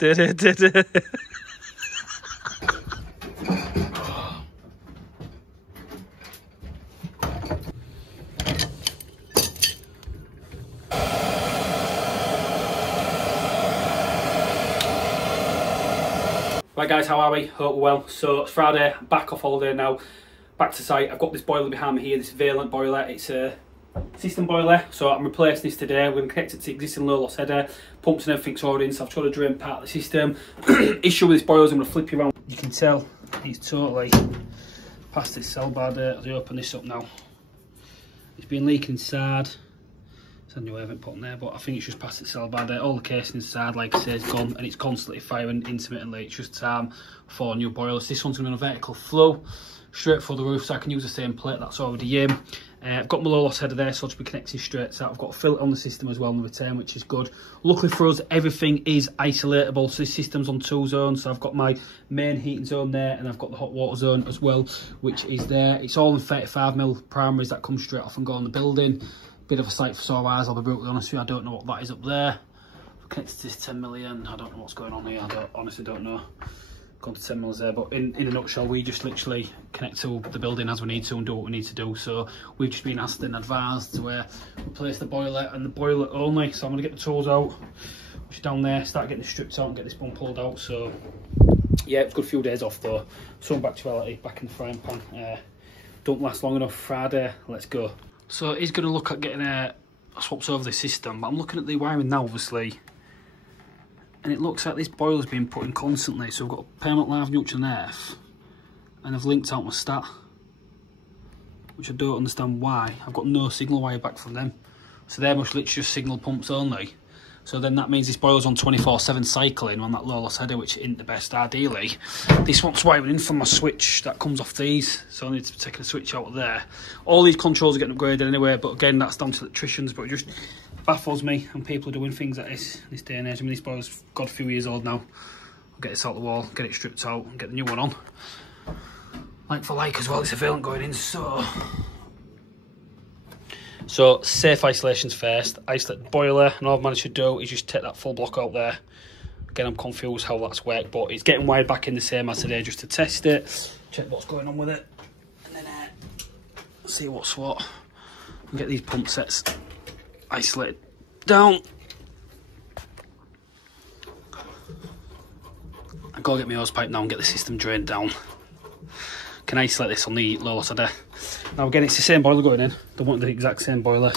Right guys, how are we? Hope we're well. So it's Friday, back off holiday now, back to site. I've got this boiler behind me here, this Vaillaint boiler. It's a system boiler, so I'm replacing this today. We're going to connect it to the existing low loss header. Pumps and everything's already in, so I've tried to drain part of the system. Issue with this boiler is I'm going to flip you around. You can tell it's totally past its cell bar date. As I open this up now, it's been leaking inside. I know I haven't put in there, but I think it's just past its cell bar date. All the casing inside, like I say, is gone, and it's constantly firing intermittently. It's just time for new boilers. This one's going to be on a vertical flow straight for the roof, so I can use the same plate that's already in. I've got my low loss header there, so I'll just be connecting straight to that. I've got a filter on the system as well in the return, which is good. Luckily for us, everything is isolatable, so this system's on 2 zones. So I've got my main heating zone there, and I've got the hot water zone as well, which is there. It's all in 35mm primaries that come straight off and go on the building. Bit of a sight for sore eyes, I'll be brutally honest with you. I don't know what that is up there. Connected to this 10 million, I don't know what's going on here. I honestly don't know. Gone to 10 mils there, but in a nutshell, we just literally connect to the building as we need to and do what we need to do. So we've just been asked and advised to replace the boiler and the boiler only. So I'm going to get the tools out, push it down there, start getting the strips out and get this one pulled out. So yeah, it's a good few days off though. Some back to reality, back in the frying pan. Don't last long enough. Friday, let's go. So he's going to look at getting swaps over the system, but I'm looking at the wiring now, obviously, and it looks like this boiler's being put in constantly. So I've got a permanent live neutral and earth, and I've linked out my stat, which I don't understand why. I've got no signal wire back from them, so they're must literally just signal pumps only. So then that means this boiler's on 24/7 cycling on that low loss header, which isn't the best ideally. This one's wiring in from my switch that comes off these, so I need to be taking a switch out of there. All these controls are getting upgraded anyway, but again, that's down to electricians, but it just baffles me and people are doing things like this day and age. I mean, this boiler's got a few years old now. I'll get this out the wall, get it stripped out and get the new one on. Like for like as well, it's a Vaillaint going in, So safe isolations first, isolate the boiler, and all I've managed to do is just take that full block out there. Again, I'm confused how that's worked, but it's getting wired back in the same as today just to test it, check what's going on with it, and then see what's what, and get these pump sets isolated down. I've got to get my hose pipe now and get the system drained down. Can isolate this on the low loss header. Now again, it's the same boiler going in. Don't want the exact same boiler,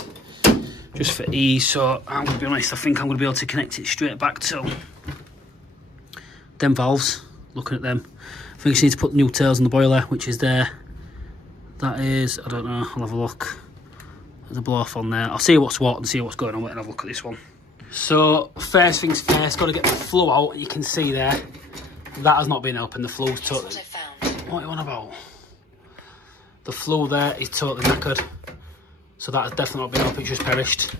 just for ease. So I'm going to be honest, I think I'm going to be able to connect it straight back to them valves. Looking at them, I think I just need to put the new tails on the boiler, which is there. That is, I don't know, I'll have a look. There's a blow off on there. I'll see what's what and see what's going on with it and have a look at this one. So first things first, got to get the flow out. You can see there, that has not been helping. The flow's totally... What are you on about? The flow there is totally knackered, so that has definitely not been up. It's just perished.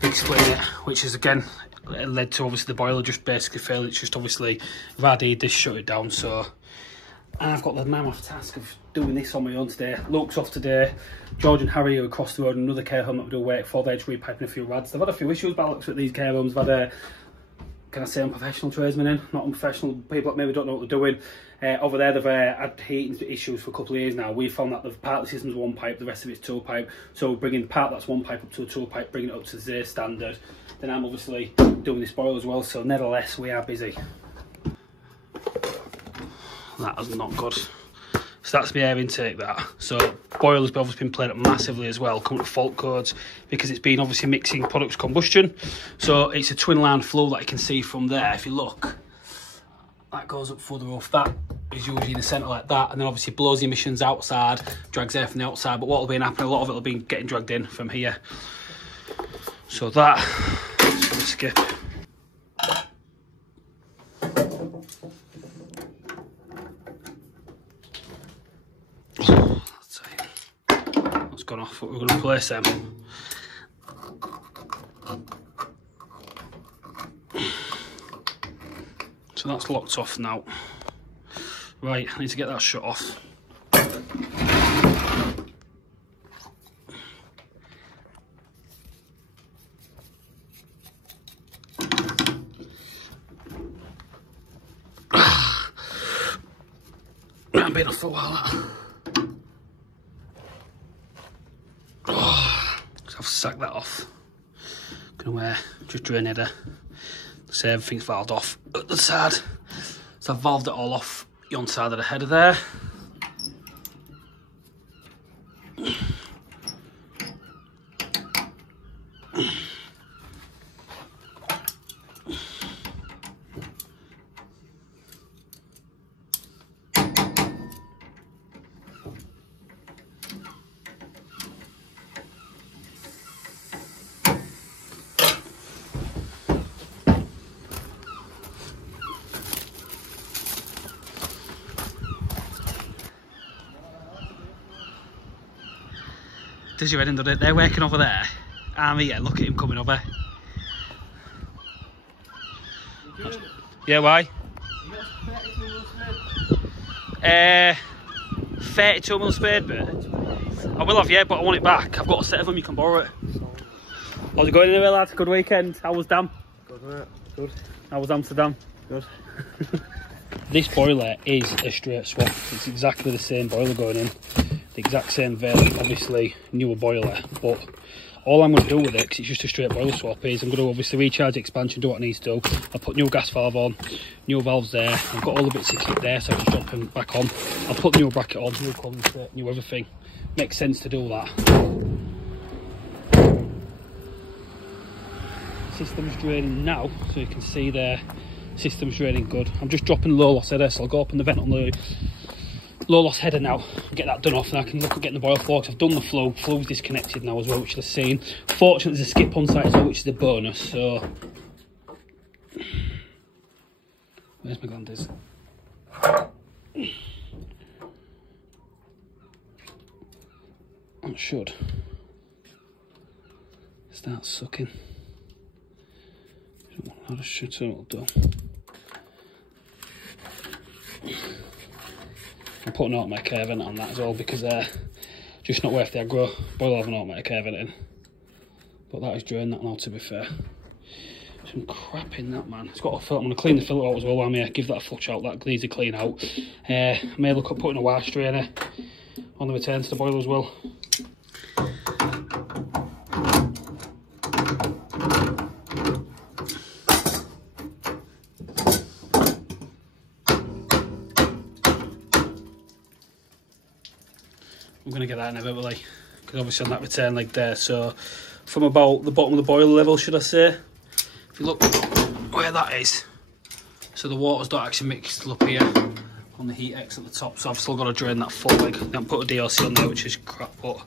Big split in it, which is again led to obviously the boiler just basically failing. It's just obviously if I did this, shut it down. So, and I've got the mammoth task of doing this on my own today. Luke's off today. George and Harry are across the road in another care home that we do work for. They're just repiping a few rads. They've had a few issues by the looks with these care homes. They've had can I say unprofessional tradesmen in, not unprofessional people that maybe don't know what they're doing. Over there, they've had heating issues for a couple of years now. We found that the part of the system's 1 pipe, the rest of it's 2 pipe. So we're bringing the part that's 1 pipe up to a 2 pipe, bringing it up to their standard. Then I'm obviously doing this boiler as well, so nevertheless, we are busy. That is not good. So that's my air intake, that. So boiler's obviously been played up massively as well, coming to fault codes, because it's been obviously mixing products combustion. So it's a twin line flow that you can see from there. If you look, that goes up further off. That is usually in the centre like that, and then obviously blows the emissions outside, drags air from the outside. But what will be happening, a lot of it will be getting dragged in from here. So that, just gonna skip. That's gone off, but we're going to replace them. So that's locked off now. Right, I need to get that shut off. I've been off for a while, that. Oh, so I've sacked that off. Gonna just drain header. So everything's valved off at the side. So I've valved it all off yon side of the header there. Does your heading done it? They're working over there. Yeah, look at him coming over. Yeah, why? 32mm spade bit. I will have, yeah, but I want it back. I've got a set of them, you can borrow it. How's it going anyway, lads? Good weekend. How was Dam? Good, mate. Good. How was Amsterdam? Good. This boiler is a straight swap. It's exactly the same boiler going in. The exact same Vaillaint, obviously newer boiler, but all I'm going to do with it, because it's just a straight boiler swap, is I'm going to obviously recharge the expansion, do what I need to do. I'll put new gas valve on, new valves there, I've got all the bits of kit there, so I'll just drop them back on. I'll put the new bracket on, new condensate, new everything. Makes sense to do that. System's draining now, so you can see there, system's draining good. I'm just dropping the low loss header, so I'll go open the vent on the low loss header now, get that done off, and I can look at getting the boil flow, because I've done the flow. Flow's disconnected now as well, which you'll have seen. Fortunately, there's a skip on site as well, which is a bonus, so... Where's my glanders? That should start sucking. I just should turn it done. I'm putting an automatic air vent on that as well, because just not worth the aggro. Boiler have an automatic air vent in, but that is drained that now, to be fair. Some crap in that, man. It's got a filter. I'm going to clean the filter out as well. I may give that a flush out. That needs a clean out. I may look at putting a wire strainer on the return to the boiler as well. I'm going to get that in eventually, because obviously on that return leg there, so from about the bottom of the boiler level, should I say, if you look where that is, so the water's not actually mixed up here on the heat X at the top, so I've still got to drain that full leg. Then put a DLC on there, which is crap, but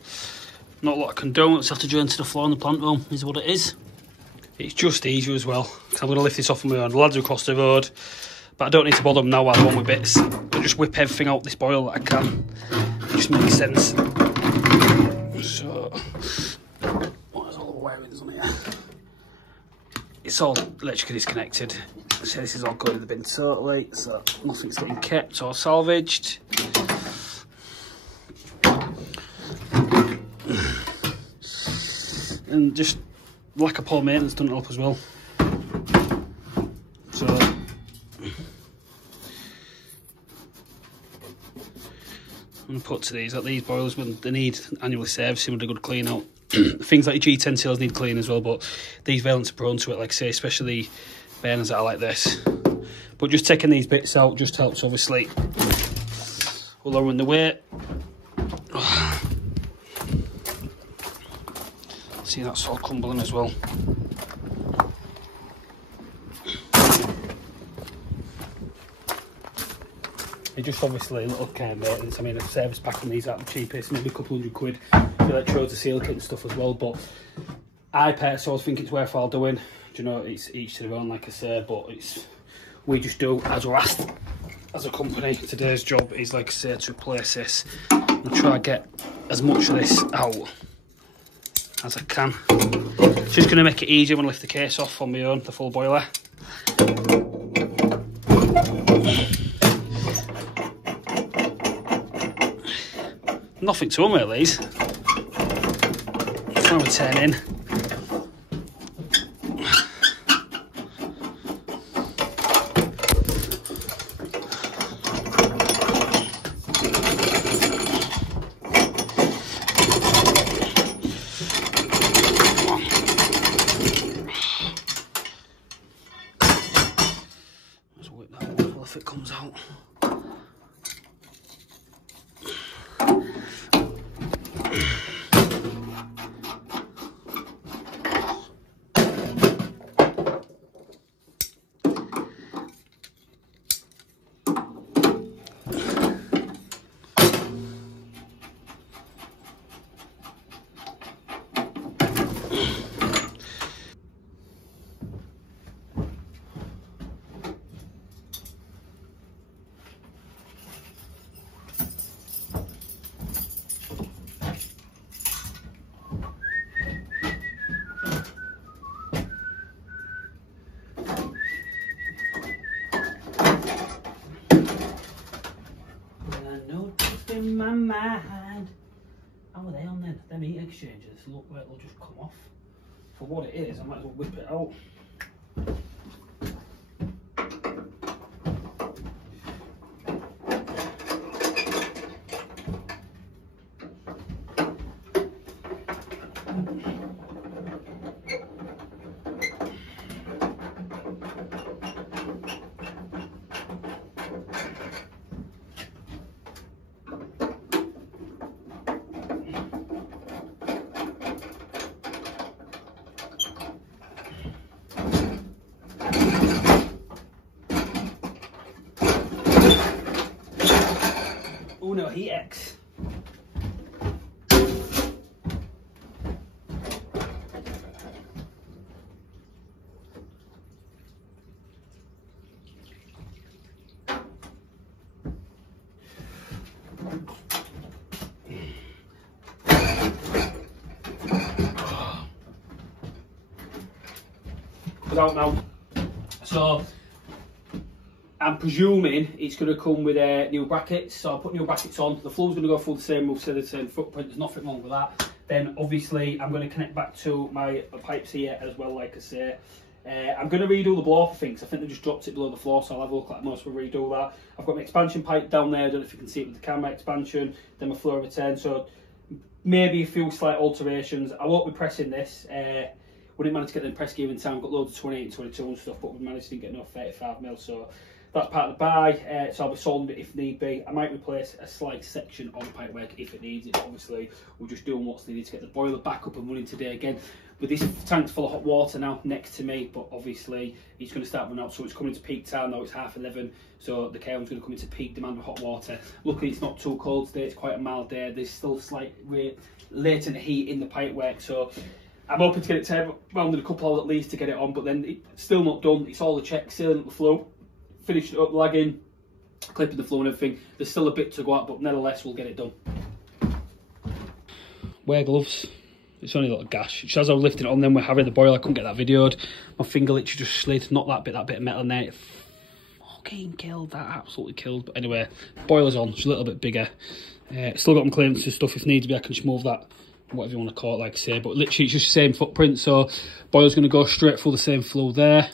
not a lot I can do. It's have to drain to the floor in the plant room, is what it is. It's just easier as well, because I'm going to lift this off on my own. The lads are across the road, but I don't need to bother them now while I'm on with bits. I'll just whip everything out this boiler that I can. It just makes sense. So, what is all the wirings on here? It's all electrically disconnected. So this is all going in the bin totally, so nothing's getting kept or salvaged. And just lack of poor maintenance doesn't help as well. So I'm going to put to these, that these boilers, when they need annually servicing with a good clean out. Things like your G10 seals need clean as well, but these Vaillants are prone to it, like I say, especially burners that are like this. But just taking these bits out just helps, obviously, with lowering the weight. See, that's all crumbling as well. It's just obviously a little care of maintenance. I mean, a service pack on these aren't the cheapest, maybe a couple £100 for electrodes, a seal kit and stuff as well. But I personally think it's worthwhile doing. Do you know, it's each to their own, like I say, but we just do as we're asked as a company. Today's job is, like I say, to replace this and try to get as much of this out as I can. It's just going to make it easier when I lift the case off on my own, the full boiler. Nothing to them really. Just want to turn in. careful if it comes out. In my mind. How are they on then? Them heat exchangers look like they'll just come off. For what it is, I might as well whip it out. Oh no, heat X. Out now. So I'm presuming it's going to come with new brackets, so I'll put new brackets on. The flow's going to go through the same move, so the same footprint, there's nothing wrong with that. Then obviously I'm going to connect back to my pipes here as well, like I say. I'm going to redo the blower for things. I think they just dropped it below the floor, so I'll have a look at most of redo that. I've got my expansion pipe down there, I don't know if you can see it with the camera expansion, then my flow return, so maybe a few slight alterations. I won't be pressing this. We didn't manage to get the press gear in time, got loads of 28 and 22 and stuff, but we managed to get enough 35mm, so that's part of the buy. So I'll be soldering it if need be. I might replace a slight section on the pipework if it needs it, but obviously we're just doing what's needed to get the boiler back up and running today again. With this tank's full of hot water now next to me, but obviously it's going to start running out, so it's coming to peak time now, it's 11:30, so the calen's going to come into peak demand of hot water. Luckily it's not too cold today, it's quite a mild day, there's still slight latent heat in the pipework, so I'm hoping to get it turned around in a couple hours at least to get it on, but then it's still not done. It's all the checks, sealing up the flow, finished it up, lagging, clipping the flow and everything. There's still a bit to go out, but nevertheless we'll get it done. Wear gloves. It's only a little gash. Just as I was lifting it on then we're having the boiler, I couldn't get that videoed. My finger literally just slid, not that bit of metal in there. It fucking killed, that absolutely killed. But anyway, boiler's on, it's a little bit bigger. Still got my clearance and stuff, if needs be I can just move that, whatever you want to call it, like I say, but literally it's just the same footprint, so boiler's going to go straight through the same flow there.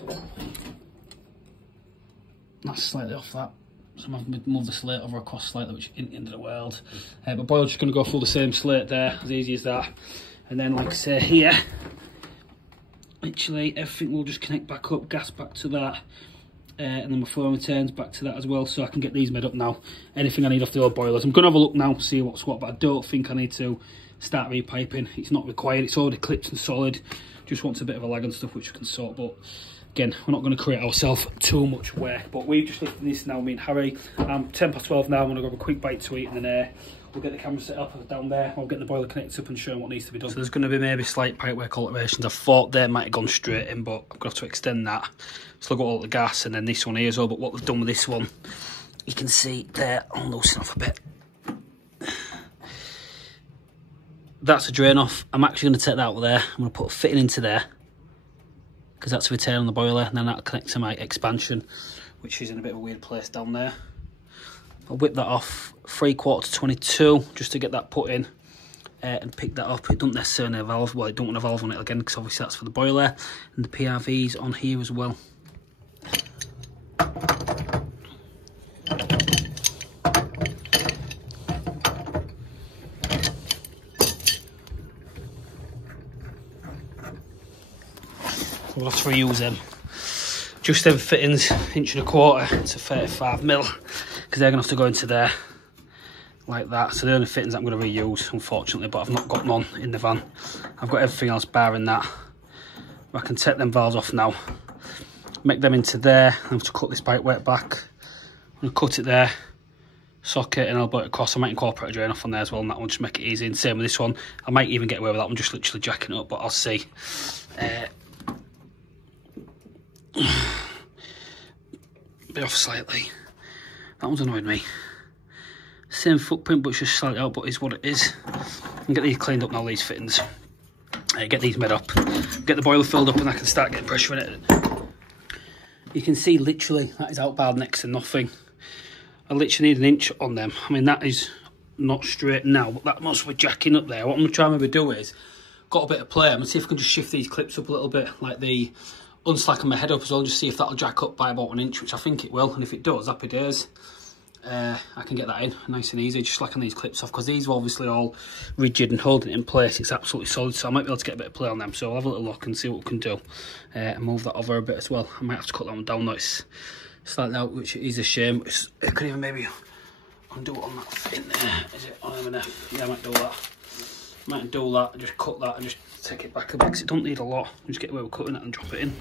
That's slightly off that, so I've moved the slate over across slightly, which isn't the end of the world. But boiler's just going to go through the same slate there, as easy as that. And then, like I say, here, literally everything will just connect back up, gas back to that, and then my flow returns back to that as well, so I can get these made up now. Anything I need off the old boilers. I'm going to have a look now, see what's what, but I don't think I need to start repiping. It's not required, it's already clipped and solid. Just wants a bit of a lag and stuff which we can sort, but again, we're not going to create ourselves too much work. But we've just lifted this now, me and Harry. 12:10 now, I'm going to grab a quick bite to eat, and then we'll get the camera set up down there. We'll get the boiler connected up and show them what needs to be done. So there's going to be maybe slight pipework alterations. I thought they might have gone straight in, but I've got to extend that. Still got all the gas, and then this one here as well. But what we've done with this one, you can see there, I'll loosen off a bit. That's a drain off. I'm actually going to take that out there. I'm going to put a fitting into there, because that's a return on the boiler, and then that'll connect to my expansion, which is in a bit of a weird place down there. I'll whip that off 3/4 to 22 just to get that put in and pick that up. It doesn't necessarily have a valve, well, it don't want a valve on it again, because obviously that's for the boiler, and the PRV's on here as well. We'll have to reuse them. just them fittings, 1.25" to 35mm, because they're going to have to go into there like that. So they're the fittings that I'm going to reuse, unfortunately, but I've not got none in the van. I've got everything else barring that. I can take them valves off now, make them into there. I have to cut this bike weight back. I'm going to cut it there, socket, and I'll put it across. I might incorporate a drain off on there as well, and that one just make it easy. And same with this one. I might even get away with that one, just literally jacking it up, but I'll see. Bit off slightly. That one's annoyed me. Same footprint, but it's just slightly out, but is what it is. And get these cleaned up now, these fittings. Get these made up. Get the boiler filled up, and I can start getting pressure in it. You can see literally that is outbarred next to nothing. I literally need 1 inch on them. I mean, that is not straight now, but that must be jacking up there. What I'm going to try and maybe do is, got a bit of play, I'm going to see if I can just shift these clips up a little bit, like the unslacken my head up as well, just see if that'll jack up by about 1 inch, which I think it will. And if it does, happy days. I can get that in nice and easy, just slacking these clips off, because these are obviously all rigid and holding it in place. It's absolutely solid, so I might be able to get a bit of play on them. So I'll have a little look and see what we can do, and move that over a bit as well. I might have to cut that one down, though. It's slightly out, which is a shame. I could even maybe undo it on that thing there. Is it on M&F? Yeah, I might do that. Might do that and just cut that and just take it back a bit, because it don't need a lot. Just get away with cutting it and drop it in.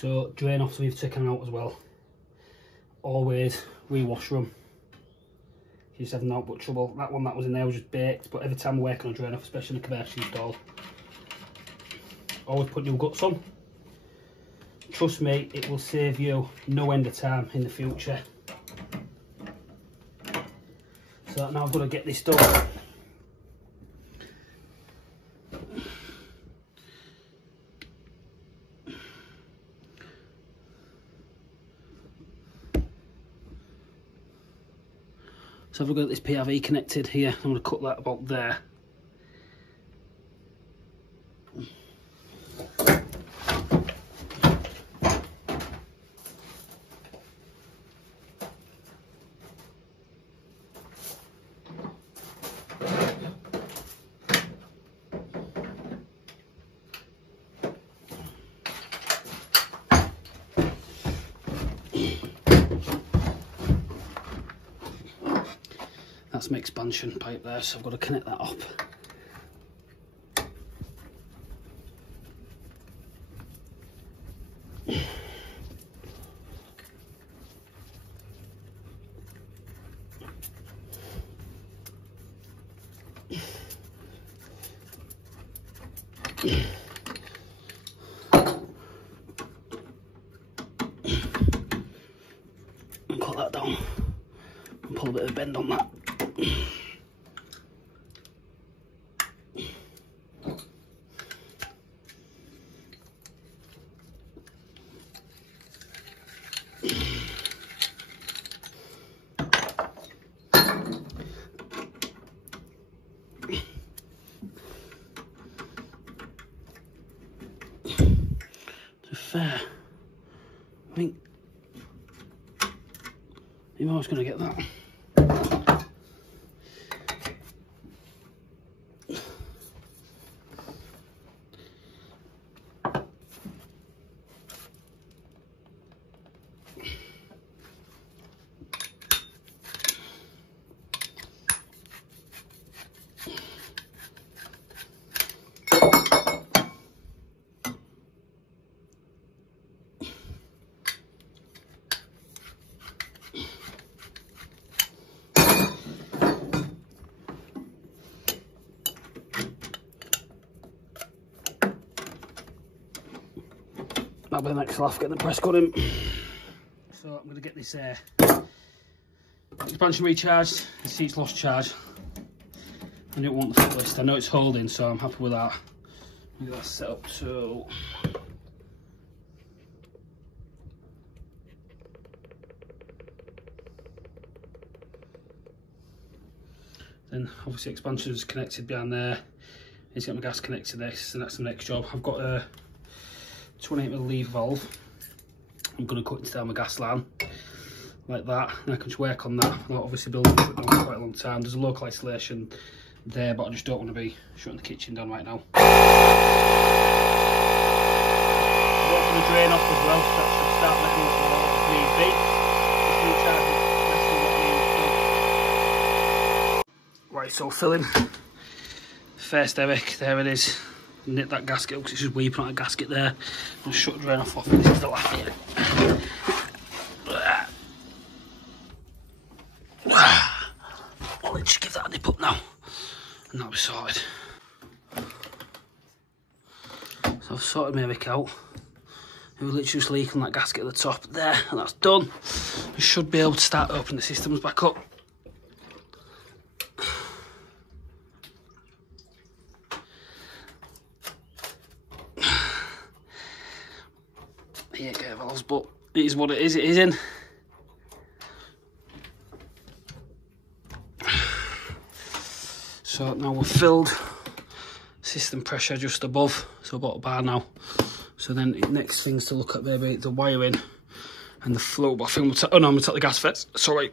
So drain offs we've taken out as well. Always rewash them. You just have no but trouble. That one that was in there was just baked, but every time we're working on drain off, especially in a commercial stall, always put new guts on. Trust me, it will save you no end of time in the future. So now I've got to get this done. So I've got this PRV connected here. I'm going to cut that about there. That's my expansion pipe there, so I've got to connect that up. And cut that down and pull a bit of bend on that. Fair. I think you're always going to get that. That'll be the next laugh, getting the press cut in. So I'm going to get this expansion recharged. The seat's lost charge. I don't want the footlist. I know it's holding, so I'm happy with that. Get that set up so then obviously expansion is connected behind there. It's got my gas connected to this, and that's the next job. I've got a 28mm lever valve. I'm going to cut into down my gas line like that, and I can just work on that. I'll obviously build it for quite a long time. There's a local isolation there, but I just don't want to be shutting the kitchen down right now. Work on the drain off as well, so that should start letting us know if need be. Just recharge it. Right, so filling. First Eric, there it is. Nip that gasket because it's just weeping out a gasket there. I'll shut the drain off. This is the last here. I'll just give that a nip up now, and that'll be sorted. So I've sorted my Eric out. It was literally just leaking that gasket at the top there, and that's done. I should be able to start opening the systems back up. Yeah, get valves, but it is what it is in. So now we're filled, system pressure just above, so about a bar now. So then the next things to look at maybe the wiring and the flow, but I think I'm going to take the gas first, sorry.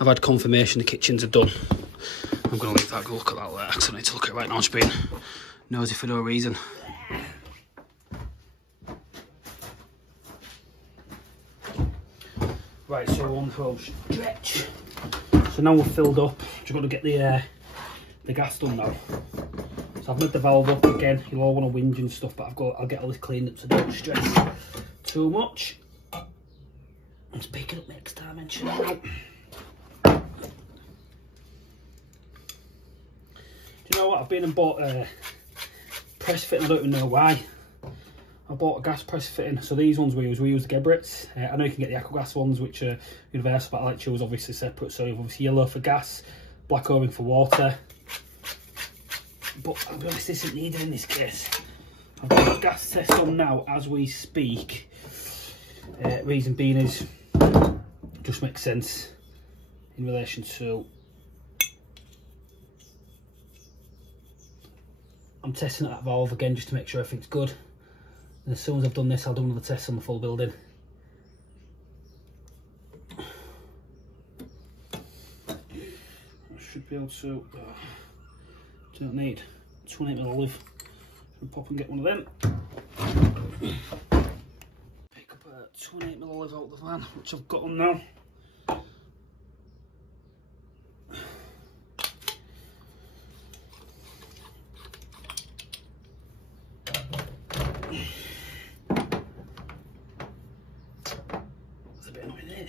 I've had confirmation the kitchens are done. I'm going to leave that, go look at that later, because I need to look at it right now, I'm just being nosy for no reason. Right, so we're on the home stretch. So now we're filled up. Just got to get the gas done now. So I've made the valve up again. You'll all want to whinge and stuff, but I'll get all this cleaned up so don't stress too much. Let's pick it up next dimension now. Do you know what? I've been and bought a press fitting. I don't even know why. I bought a gas press fitting. So these ones we use the Gebrits. I know you can get the Ecogas ones, which are universal, but I like to choose obviously separate. So obviously yellow for gas, black O-ring for water. But I'll be honest, this isn't needed in this case. I've got a gas test on now as we speak. Reason being is, just makes sense in relation to, I'm testing that valve again just to make sure everything's good. And as soon as I've done this, I'll do another test on the full building. I should be able to, don't need 28mm olive. I'll pop and get one of them. Pick up a 28mm olive out of the van, which I've got on now. That's a bit annoying, isn't it?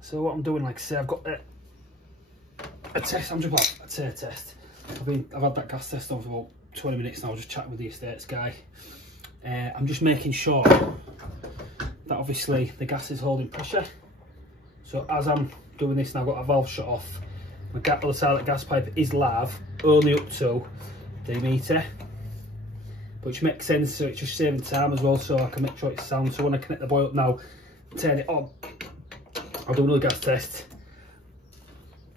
So what I'm doing, like I say, I've got a test. I'm just about a test. I've had that gas test on for about 20 minutes now. Just chatting with the estates guy. I'm just making sure that obviously the gas is holding pressure. So as I'm doing this, now I've got a valve shut off. My other side of the gas pipe is live, only up to the meter, which makes sense. So it's just saving time as well, so I can make sure it's sound. So when I connect the boiler up now, turn it on, I'll do another gas test,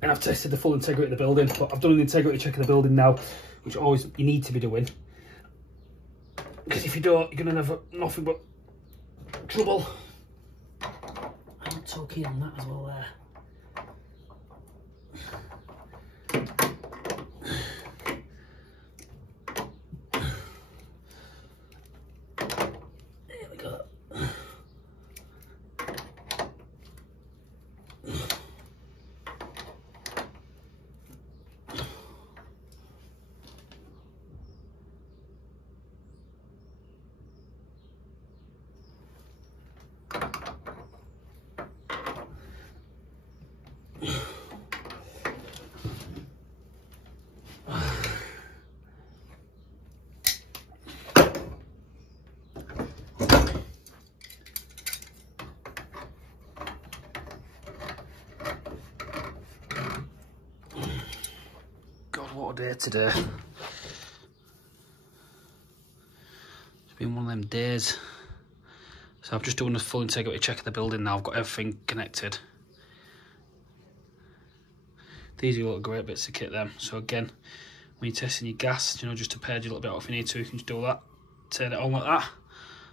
and I've tested the full integrity of the building. But I've done an integrity check of the building now, which always you need to be doing, because if you don't, you're going to have nothing but trouble. I'm not so keen on that as well there. There we go. What a day today. It's been one of them days. So I've just done a full integrity check of the building now. I've got everything connected. These are all great bits of kit them. So again, when you're testing your gas, you know, just to purge a little bit off if you need to, you can just do that. Turn it on like that.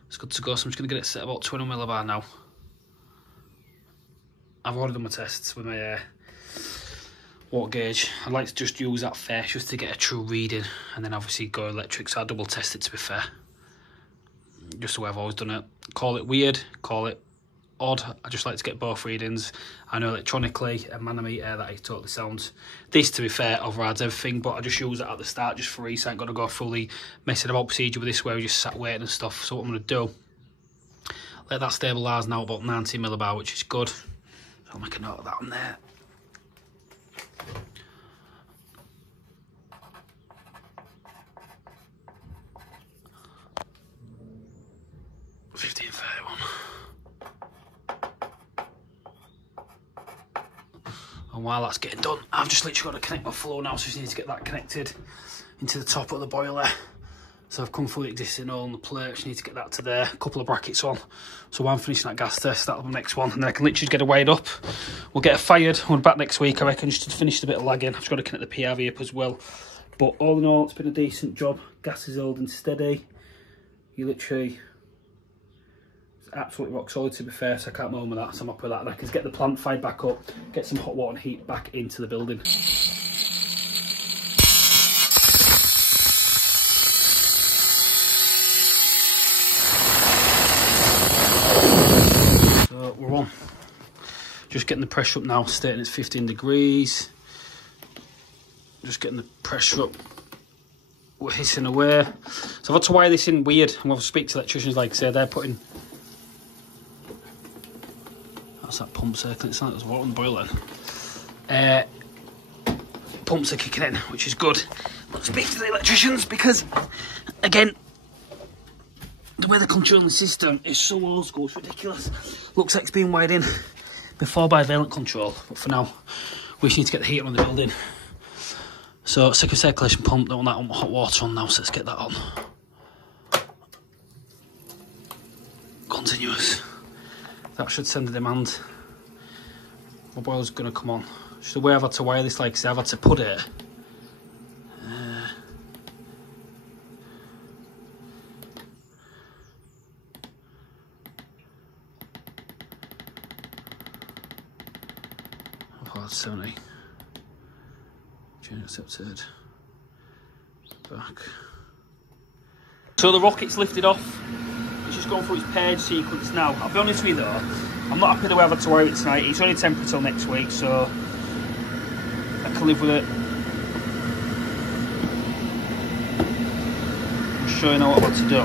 It's good to go. So I'm just going to get it set about 20 millibar now. I've already done my tests with my water gauge. I like to just use that first just to get a true reading, and then obviously go electric, so I double test it to be fair. Just the way I've always done it. Call it weird, call it odd, I just like to get both readings. I know electronically a manometer that it totally sounds. This to be fair overrides everything, but I just use it at the start just for ease. I ain't got to go fully messing about procedure with this where we just sat waiting and stuff. So what I'm going to do, let that stabilise now about 90 millibar, which is good. So I'll make a note of that on there. 1531. And while that's getting done, I've just literally got to connect my flow now, so I just need to get that connected into the top of the boiler. So I've come through the existing hole on the plate. I just need to get that to there. A couple of brackets on. So while I'm finishing that gas test, that'll be the next one. And then I can literally get it weighed up. We'll get it fired. We'll be back next week, I reckon, just to finish a bit of lagging. I've just got to connect the PRV up as well. But all in all, it's been a decent job. Gas is holding steady. You literally... It's absolutely rock solid, to be fair, so I can't moan with that. So I'm up with that. And I can get the plant fired back up, get some hot water and heat back into the building. We're on. Just getting the pressure up now, stating it's 15 degrees. Just getting the pressure up. We're hissing away. So I've had to wire this in weird. And we'll speak to electricians, like I say, they're putting... That's that pump circling. It's like there's water on the boiler. Pumps are kicking in, which is good. Let's speak to the electricians because, again, the way they're controlling the system is so old school, it's ridiculous. Looks like it's been wired in before by Vaillaint control, but for now, we just need to get the heater on the building. So, second circulation pump, don't want that hot water on now, so let's get that on. Continuous. That should send the demand. My boiler's going to come on. Just the way I've had to wire this, like I say, I've had to put it. 70. Chain accepted. Back. So the rocket's lifted off. It's just going through its page sequence now. I'll be honest with you though, I'm not happy the way I've had to wire it tonight. It's only temporary till next week, so I can live with it. I'm sure you know what I've had to do.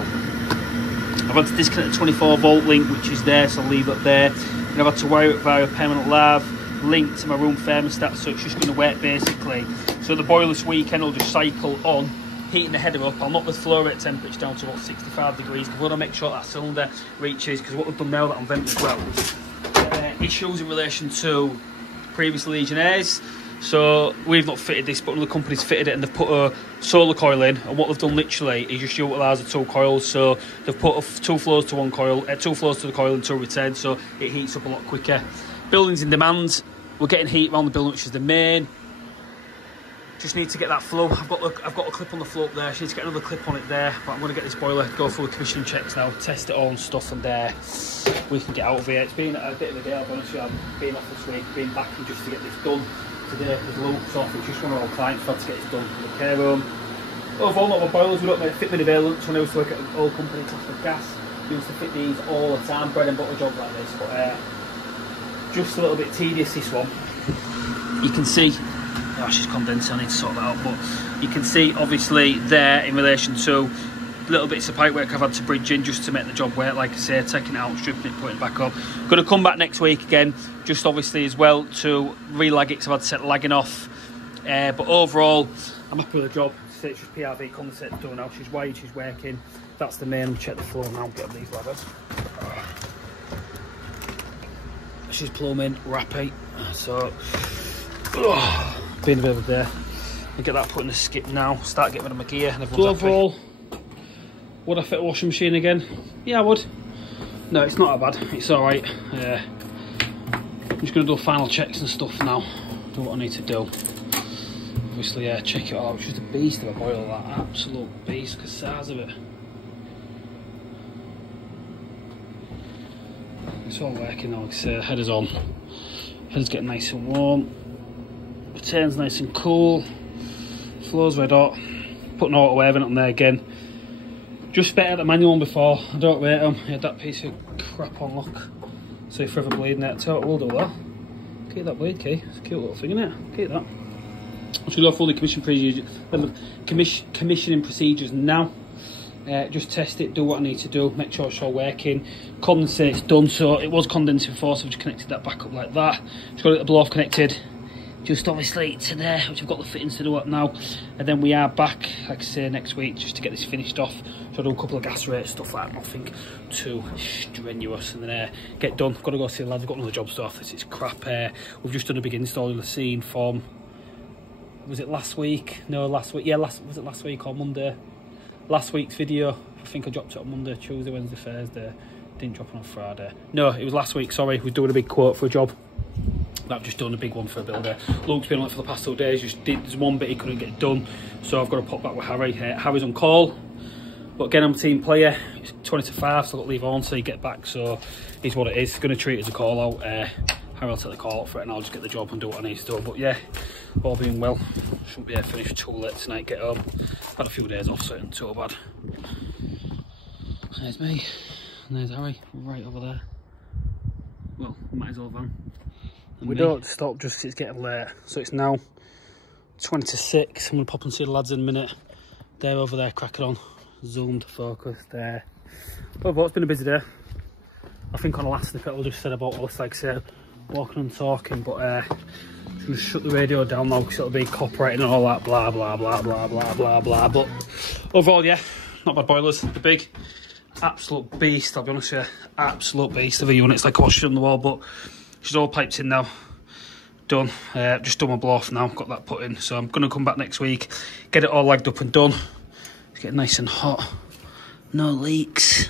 I've had to disconnect the 24 volt link, which is there, so I'll leave it there. And I've had to wire it via a permanent lav linked to my room thermostat, so it's just going to wet basically. So the boiler this weekend will just cycle on, heating the header up. I'll knock the flow rate temperature down to about 65 degrees because we want to make sure that cylinder reaches, because what we've done now that I'm venting as well, issues in relation to previous Legionnaires. So we've not fitted this, but another company's fitted it, and they've put a solar coil in, and what they've done literally is just utilise the two coils. So they've put two flows to one coil, two flows to the coil and two return, so it heats up a lot quicker. Building's in demand. We're getting heat around the building, which is the main. Just need to get that flow. I've got a clip on the flow up there. I need to get another clip on it there. But I'm going to get this boiler, go through the commissioning checks now, test it all and stuff, and we can get out of here. It's been a bit of a day, I'll be honest with you. I've been off this week, been back and just to get this done today because Luke's off. It's just one of our clients who had to get this done for the care home. Overall, not my boilers. We don't fit with the Vaillaint. When I used to work at an old company, Tasman Gas, we used to fit these all the time, bread and butter job like this. But just a little bit tedious, this one. You can see, oh, she's condensing, I need to sort that out, but you can see obviously there in relation to little bits of pipe work I've had to bridge in just to make the job work, like I say, taking it out, stripping it, putting it back up. Going to come back next week again, just obviously as well to re-lag it because I've had to set lagging off. But overall, I'm happy with the job. It's just PRV condensator done now, she's wired, she's working. That's the main, check the flow now, get up these ladders. She's plumbing, rappy, so been a bit of a day. I'll get that put in the skip now, start getting rid of my gear and everyone's happy. Overall, would I fit a washing machine again? Yeah, I would. No, it's not that bad, it's alright. I'm just going to do final checks and stuff now, do what I need to do. Obviously, check it out, it's just a beast of a boiler, that absolute beast, because the size of it. It's all working now, like I say, header's on. Header's getting nice and warm. Return's nice and cool. Flow's red hot. Putting auto air vent on there again. Just better than the manual one before. I don't rate them. I had that piece of crap on lock. So you're forever bleeding it. So we'll do that. Keep that blade key. It's a cute little thing, isn't it? Keep that. I'm just going to go through the commissioning procedures now. Just test it, do what I need to do, make sure it's all working. Condensate's done, so it was condensing before, so I've just connected that back up like that. Just got to get the blow off connected, just obviously to there, which I've got the fittings to do up now. And then we are back, like I say, next week, just to get this finished off. So I'll do a couple of gas rates, stuff like that, nothing too strenuous. And then get done. Got to go see the lads, I've got another job stuff, this is crap. We've just done a big install in the scene from, was it last week? No, last week, yeah, was it last week or Monday? last week's video. I think I dropped it on Monday, Tuesday, Wednesday, Thursday. Didn't drop it on Friday. No, it was last week, sorry. We're doing a big quote for a job. I've just done a big one for a builder. Luke's been on it for the past 2 days. There's one bit he couldn't get done, so I've got to pop back with Harry. Harry's on call, but again, I'm a team player. It's 20 to 5, so I've got to leave on so he get back. So it's what it is. Going to treat it as a call out. Harry will take the call out for it, and I'll just get the job and do what I need to do. But yeah, all being well, shouldn't be finished too late tonight. Get home. Had a few days off, so it ain't too bad. There's me, and there's Harry right over there. Well, might as well van. We don't stop just 'cause it's getting late. So it's now 20 to 6. I'm going to pop and see the lads in a minute. They're over there cracking on. Zoomed, focused there. But it's been a busy day. I think on the last snippet I just said about all this, like say, walking and talking. But I'm going to shut the radio down now because it'll be copyrighting and all that blah, blah, blah, blah, blah, blah, blah. But overall, yeah, not bad boilers. The big, absolute beast, I'll be honest with you. Absolute beast of a unit. It's like a washer on the wall, but she's all piped in now, done. Just done my blow off now, got that put in. So I'm going to come back next week, get it all lagged up and done. It's getting nice and hot, no leaks.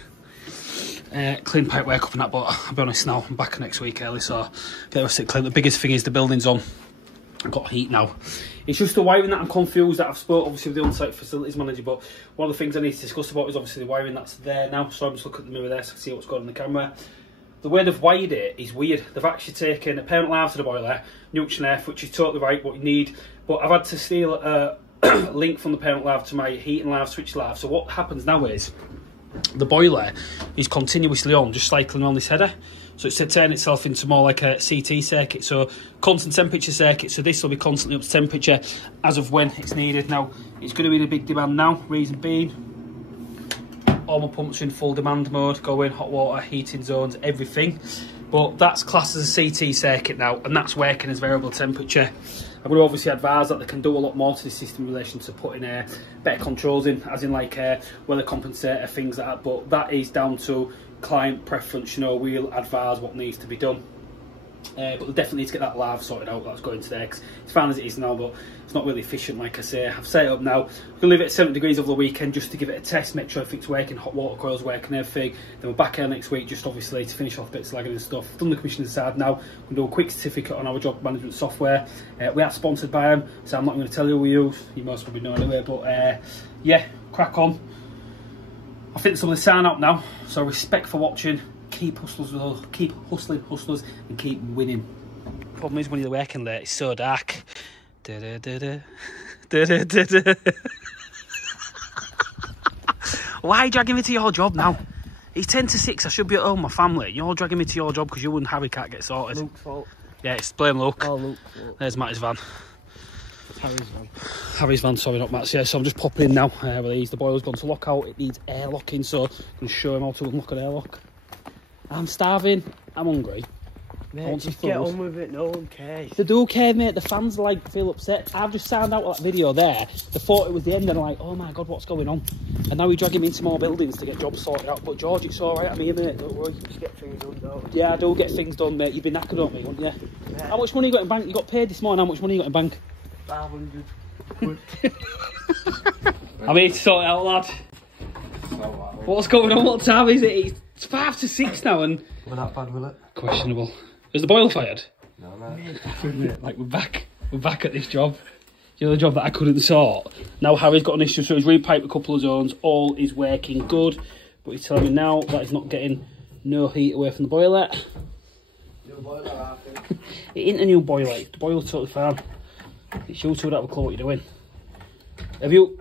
Clean pipe work up and that, but I'll be honest now, I'm back next week early, so get the rest of it clean. The biggest thing is the building's on. I've got heat now. It's just the wiring that I'm confused, that I've spoke obviously with the on-site facilities manager, but one of the things I need to discuss about is obviously the wiring that's there now. So I'm just looking at the mirror there so I can see what's going on in the camera. The way they've wired it is weird. They've actually taken a parent valve to the boiler, neutral and F, which is totally right, what you need. But I've had to steal a link from the parent valve to my heating valve, switch valve. So what happens now is the boiler is continuously on, just cycling on this header. So it's turning itself into more like a CT circuit, so constant temperature circuit. So this will be constantly up to temperature as of when it's needed. Now, it's going to be in a big demand now, reason being, all my pumps are in full demand mode, going hot water, heating zones, everything. But that's classed as a CT circuit now, and that's working as variable temperature. I'm going to obviously advise that they can do a lot more to the system in relation to putting better controls in, as in like weather compensator, things like that. But that is down to client preference. You know, we'll advise what needs to be done. But we'll definitely need to get that valve sorted out. That's going today, because it's fine as it is now, but it's not really efficient, like I say. I've set it up now. We're going to leave it at 70 degrees over the weekend just to give it a test, make sure everything's working, hot water coils working, everything. Then we're back here next week, just obviously to finish off bits of lagging and stuff. Done the commissioning side now. We'll do a quick certificate on our job management software. We are sponsored by them, so I'm not going to tell you who we use. You most probably know anyway, but yeah, crack on. I think some of the sign up now, so respect for watching. Keep hustlers, keep hustling hustlers, and keep winning. Problem is when you're working late, it's so dark. Why are you dragging me to your job now? It's 10 to 6, I should be at home with my family. You're dragging me to your job because you and Harry can't get sorted. Luke's fault. Yeah, it's blame Luke. Oh, Luke's fault. There's Matty's van. It's Harry's van. Harry's van, sorry, not Matt's. Yeah, so I'm just popping in now. The boiler's gone to lock out. It needs air locking, so I'm going to show him how to unlock an airlock. I'm starving. I'm hungry. Mate, just get on with it, no one cares. They do care, mate. The fans like feel upset. I've just sound out that video there. They thought it was the end, and they're like, oh my god, what's going on? And now we drag him into more buildings to get jobs sorted out. But George, it's alright, I'm here, mate, don't worry. Just get things done, don't you? Yeah, I do get things done, mate. You've been knackered, don't you, wouldn't you? Yeah. How much money you got in bank? You got paid this morning, how much money you got in bank? 500 quid. I'm here to sort it out, lad. What's going on? What time is it? It's 5 to 6 now, and... Were that bad, will it? Questionable. Is the boiler fired? No, no. Like, we're back at this job. You know, the job that I couldn't sort. Now Harry's got an issue, so he's repiped a couple of zones. All is working good, but he's telling me now that he's not getting no heat away from the boiler. New boiler, I think. It ain't a new boiler. The boiler's totally fine. It's you two that have a clue what you're doing. Have you?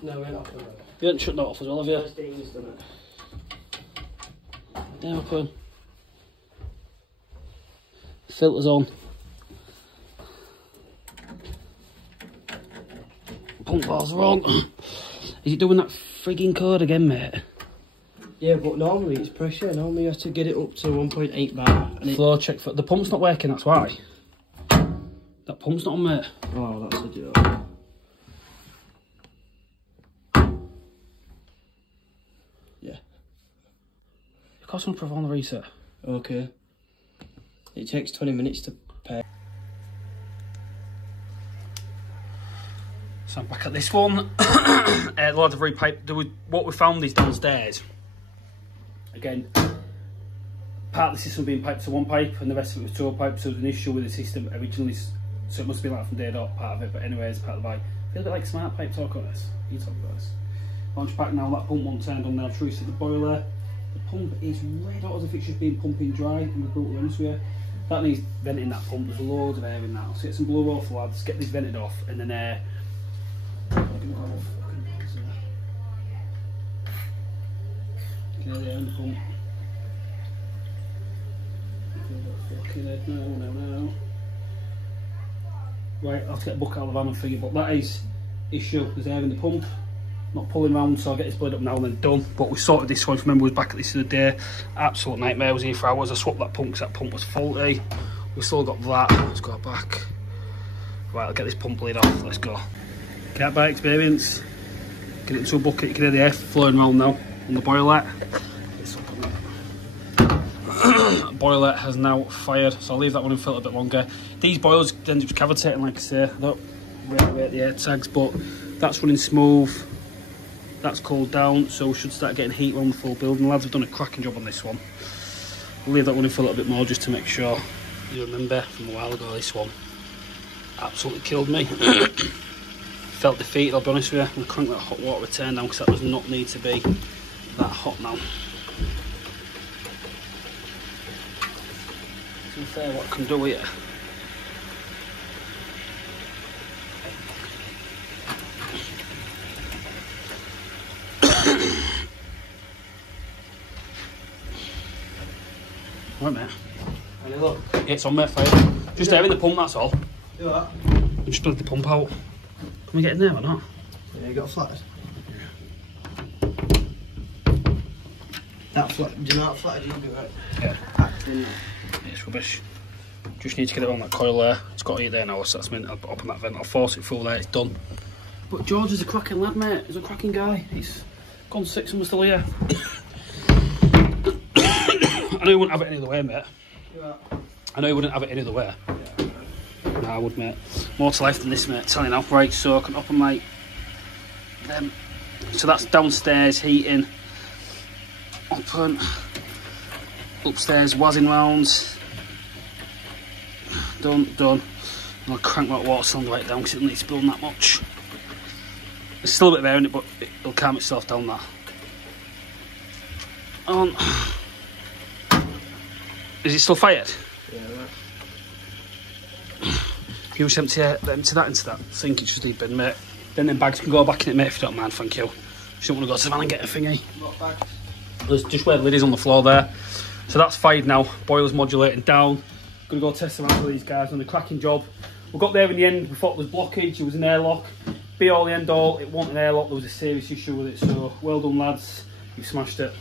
No, we're not done it. You haven't shut that off as well, have you? Steam's done it. Yeah, we're putting filters on. Pump bars are on. Is it doing that frigging code again, mate? Yeah, but normally it's pressure. Normally you have to get it up to 1.8 bar. And flow check for the pump's not working. That's why. That pump's not on, mate. Oh, that's a joke. Yeah. It costs me to perform the reset. Okay. It takes 20 minutes to pay. So I'm back at this one. The lads have repiped. What we found is downstairs. Again, part of the system being piped to one pipe and the rest of it was two pipes. So there was an issue with the system originally. So it must be like from day dot, part of it. But anyways, part of the bike. I feel a bit like smart pipe talk on this. You talk about this. Launch back now. That pump one turned on now. True to the boiler. The pump is red hot as if it's just been pumping dry. And we're brutally honest with you. That needs venting that pump. There's loads of air in that. So get some blow off, lads. Get this vented off, and then get the air in the pump. Fucking head. No. Right, I'll get a bucket out of the van and figure. But that is issue. There's air in the pump. Not pulling round, so I'll get this blade up now and then done. But we sorted this one. Remember, we was back at this the other day. Absolute nightmare. I was here for hours. I swapped that pump because that pump was faulty. We still got that. Let's go back. Right, I'll get this pump blade off. Let's go. Cat by experience. Get it into a bucket. You can hear the air flowing around now on the boiler. Boiler has now fired, so I'll leave that one in filter a bit longer. These boilers end up cavitating, like I say. I don't rate the air tags, but that's running smooth. That's cooled down, so we should start getting heat on the full build. And the lads have done a cracking job on this one. We'll leave that one in for a little bit more just to make sure. You remember from a while ago, this one absolutely killed me. Felt defeated, I'll be honest with you. I'm going to crank that hot water return down because that does not need to be that hot now. To be fair, what I can do here. Right, mate. Any look? It's on, mate, fire. Just air in the pump, that's all. Do that. Just build the pump out. Can we get in there or not? Yeah, you got a flathead. That flat, do you know that flathead you do, right? Yeah. Acting. It's rubbish. Just need to get it on that coil there. It's got to eat there now, so that's meant I'll open that vent. I'll force it full there, it's done. But George is a cracking lad, mate. He's a cracking guy. He's gone 6 and we're still here. I know you wouldn't have it any other way, mate. Yeah. I know you wouldn't have it any other way. Yeah. No, I would, mate. More to life than this, mate. Telling you now. Right, so I can open my them. So that's downstairs heating. Open. Upstairs wazzing rounds. Done. I'll crank that water cylinder right down because it doesn't need to build that much. There's still a bit of air in it, but it'll calm itself down that. On. Is it still fired? Yeah, right. You just empty that into that sink. It's just a bin, mate. Then them bags can go back in it, mate, if you don't mind, thank you. Just don't want to go to the van and get a thingy. What bags? There's just where the lid is on the floor there. So that's fired now. Boiler's modulating down. Gonna go test them out with these guys. Done a cracking job. We got there in the end. We thought there was blockage. It was an airlock. Be all the end all. It wasn't an airlock. There was a serious issue with it. So well done, lads. You smashed it.